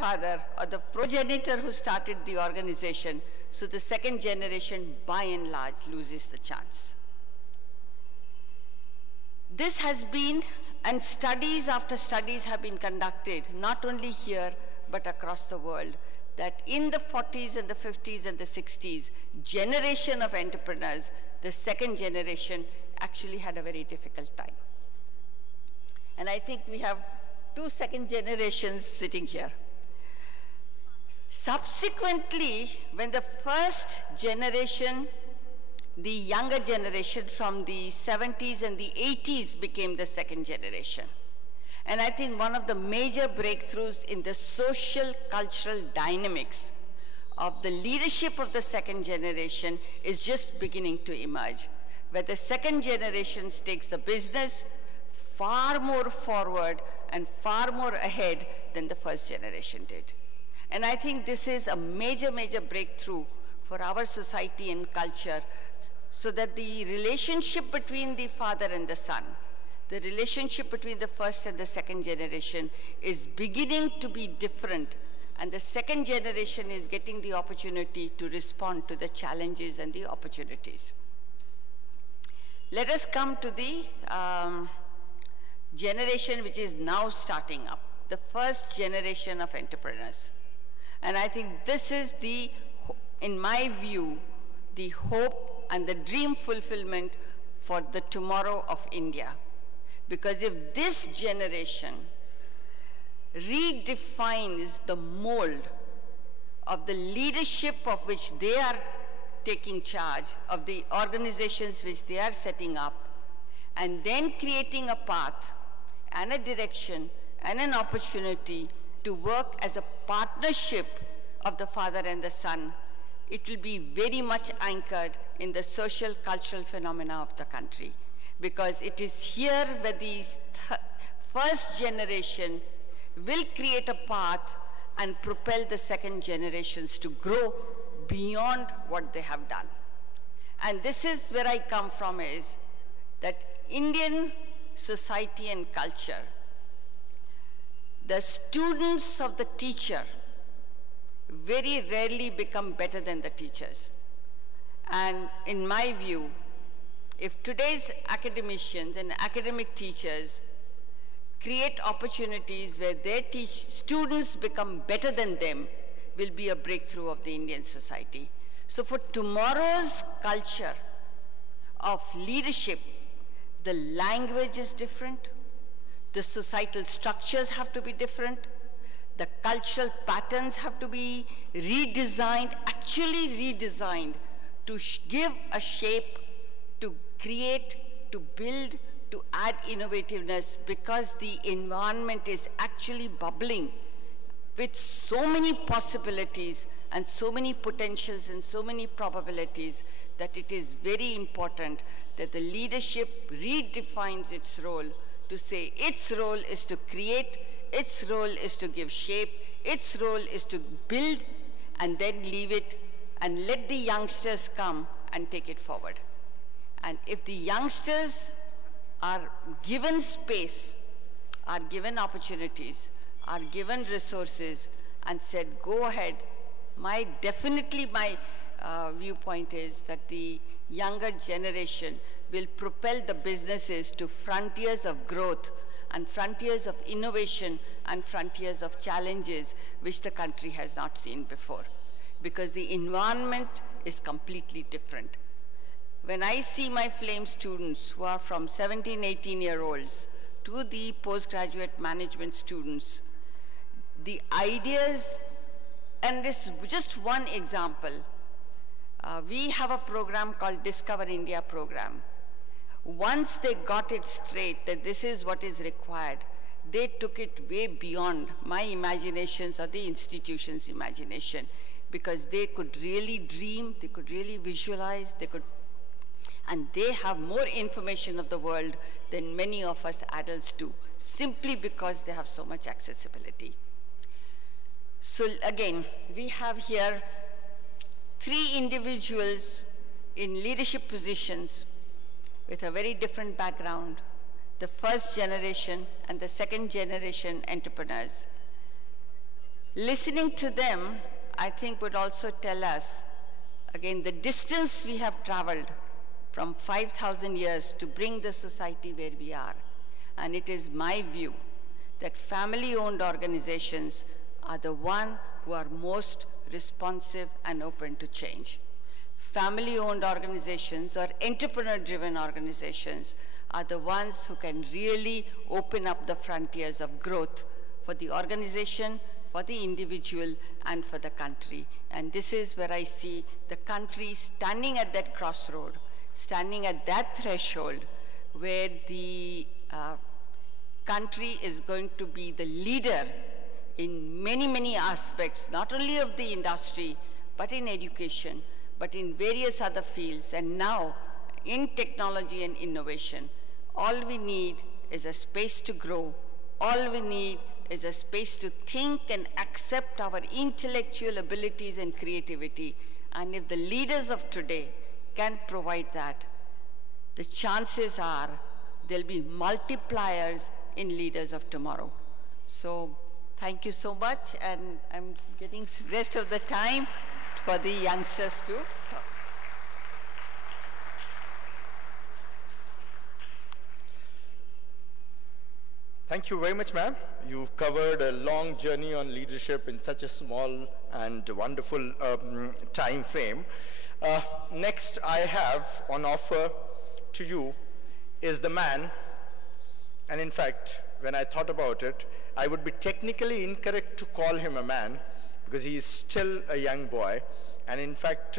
grandfather or the progenitor who started the organization, so the second generation, by and large, loses the chance. This has been, and studies after studies have been conducted, not only here, but across the world, that in the 40s and the 50s and the 60s, generation of entrepreneurs, the second generation, actually had a very difficult time. And I think we have 2 second generations sitting here. Subsequently, when the first generation, the younger generation from the 70s and the 80s became the second generation. And I think one of the major breakthroughs in the social cultural dynamics of the leadership of the second generation is just beginning to emerge, where the second generation takes the business far more forward and far more ahead than the first generation did. And I think this is a major, major breakthrough for our society and culture, so that the relationship between the father and the son, the relationship between the first and the second generation is beginning to be different, and the second generation is getting the opportunity to respond to the challenges and the opportunities. Let us come to the generation which is now starting up, the first generation of entrepreneurs. And I think this is the, in my view, the hope and the dream fulfillment for the tomorrow of India. Because if this generation redefines the mold of the leadership of which they are taking charge, of the organizations which they are setting up, and then creating a path and a direction and an opportunity to work as a partnership of the father and the son, it will be very much anchored in the social cultural phenomena of the country. Because it is here where the first generation will create a path and propel the second generations to grow beyond what they have done. And this is where I come from, is that Indian society and culture, the students of the teacher very rarely become better than the teachers. And in my view, if today's academicians and academic teachers create opportunities where their students become better than them, will be a breakthrough of the Indian society. So for tomorrow's culture of leadership, the language is different, the societal structures have to be different, the cultural patterns have to be redesigned, actually redesigned, to give a shape, to create, to build, to add innovativeness, because the environment is actually bubbling with so many possibilities and so many potentials and so many probabilities, that it is very important that the leadership redefines its role, to say its role is to create, its role is to give shape, its role is to build, and then leave it and let the youngsters come and take it forward. And if the youngsters are given space, are given opportunities, are given resources, and said, go ahead, definitely my viewpoint is that the younger generation will propel the businesses to frontiers of growth and frontiers of innovation and frontiers of challenges which the country has not seen before, because the environment is completely different. When I see my FLAME students who are from 17, 18-year-olds to the postgraduate management students, the ideas, and this is just one example, we have a program called Discover India program. Once they got it straight that this is what is required, they took it way beyond my imaginations or the institution's imagination, because they could really dream, they could really visualize, and they have more information of the world than many of us adults do, simply because they have so much accessibility. So again, we have here 3 individuals in leadership positions with a very different background, the first generation and the second generation entrepreneurs. Listening to them, I think, would also tell us, again, the distance we have traveled from 5,000 years to bring the society where we are. And it is my view that family-owned organizations are the ones who are most responsive and open to change. Family-owned organizations or entrepreneur-driven organizations are the ones who can really open up the frontiers of growth for the organization, for the individual, and for the country. And this is where I see the country standing at that crossroad, standing at that threshold where the country is going to be the leader in many, many aspects, not only of the industry, but in education, but in various other fields, and now in technology and innovation. All we need is a space to grow. All we need is a space to think and accept our intellectual abilities and creativity. And if the leaders of today can provide that, the chances are there'll be multipliers in leaders of tomorrow. So thank you so much, and I'm getting rest of the time for the youngsters to talk. Thank you very much, ma'am. You've covered a long journey on leadership in such a small and wonderful time frame. Next I have on offer to you is the man, and in fact, when I thought about it, I would be technically incorrect to call him a man because he is still a young boy. And in fact,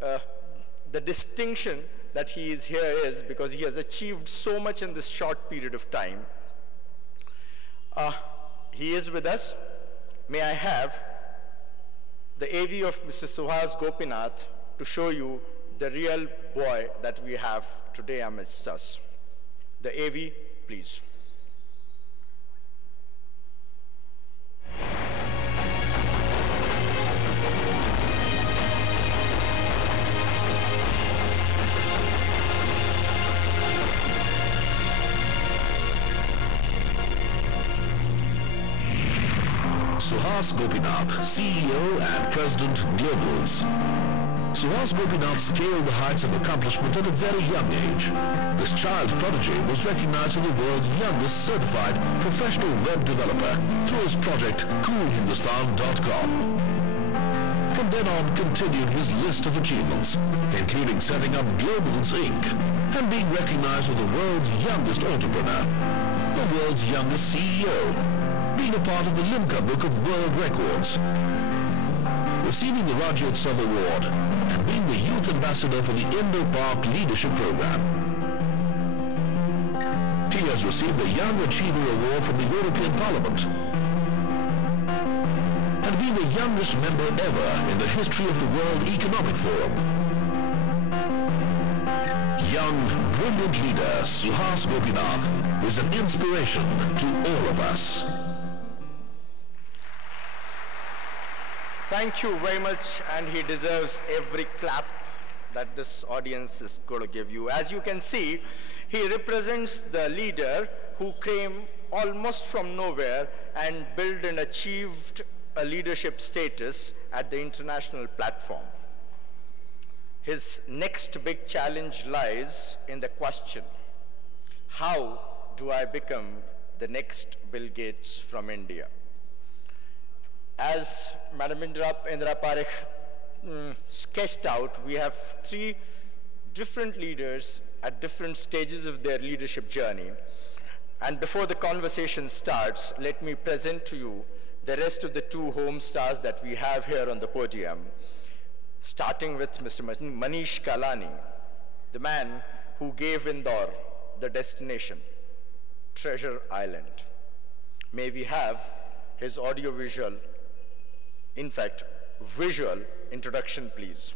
the distinction that he is here is because he has achieved so much in this short period of time. He is with us. May I have the AV of Mr. Suhas Gopinath to show you the real boy that we have today amidst us. The AV, please. Suhas Gopinath, CEO and President, Globals. Suhas Gopinath scaled the heights of accomplishment at a very young age. This child prodigy was recognized as the world's youngest certified professional web developer through his project CoolHindustan.com. From then on continued his list of achievements, including setting up Globals Inc. and being recognized as the world's youngest entrepreneur, the world's youngest CEO, being a part of the Limca Book of World Records, receiving the Rajyotsav Award, and being the Youth Ambassador for the Indo-Pak Leadership Program. He has received the Young Achiever Award from the European Parliament, and being the youngest member ever in the history of the World Economic Forum. Young, brilliant leader Suhas Gopinath is an inspiration to all of us. Thank you very much, and he deserves every clap that this audience is going to give you. As you can see, he represents the leader who came almost from nowhere and built and achieved a leadership status at the international platform. His next big challenge lies in the question, how do I become the next Bill Gates from India? As Madam Indra Parekh sketched out, we have three different leaders at different stages of their leadership journey. And before the conversation starts, let me present to you the rest of the two home stars that we have here on the podium, starting with Mr. Manish Kalani, the man who gave Indore the destination, Treasure Island. May we have his audiovisual, in fact, visual introduction, please.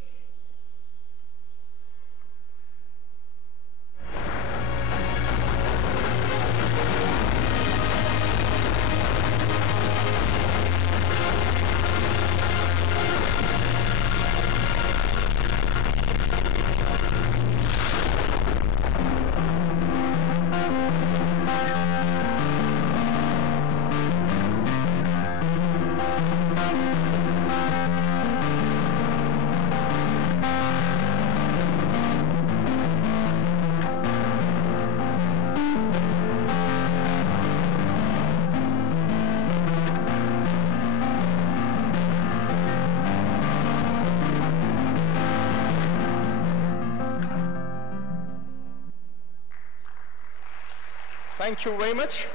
Thank you very much.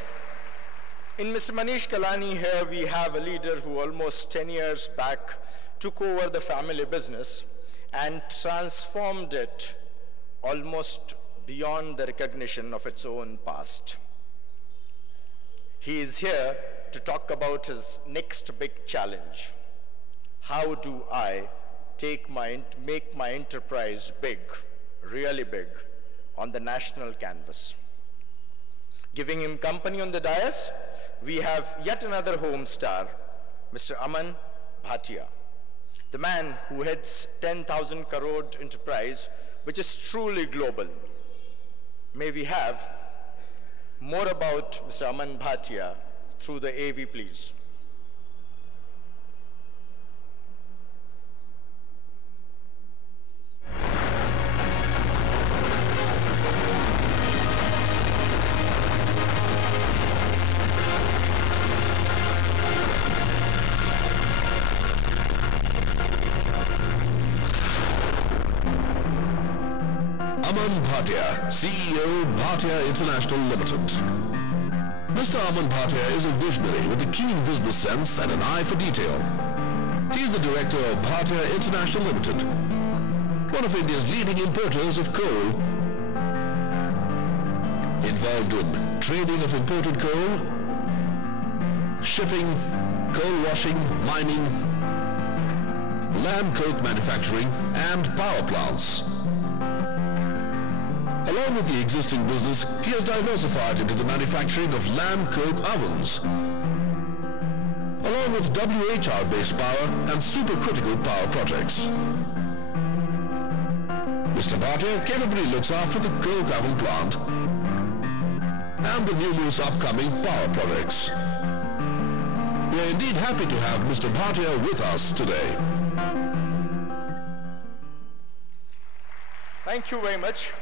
In Mr. Manish Kalani here, we have a leader who almost 10 years back took over the family business and transformed it almost beyond the recognition of its own past. He is here to talk about his next big challenge. How do I make my enterprise big, really big, on the national canvas? Giving him company on the dais, we have yet another home star, Mr. Aman Bhatia, the man who heads 10,000 crore enterprise, which is truly global. May we have more about Mr. Aman Bhatia through the AV, please. Aman Bhatia, CEO, Bhatia International Limited. Mr. Aman Bhatia is a visionary with a keen business sense and an eye for detail. He is the director of Bhatia International Limited, one of India's leading importers of coal, involved in trading of imported coal, shipping, coal washing, mining, lamb coke manufacturing, and power plants. Along with the existing business, he has diversified into the manufacturing of lamb coke ovens, along with WHR-based power and supercritical power projects. Mr. Bhatia capably looks after the coke oven plant and the numerous upcoming power projects. We are indeed happy to have Mr. Bhatia with us today. Thank you very much.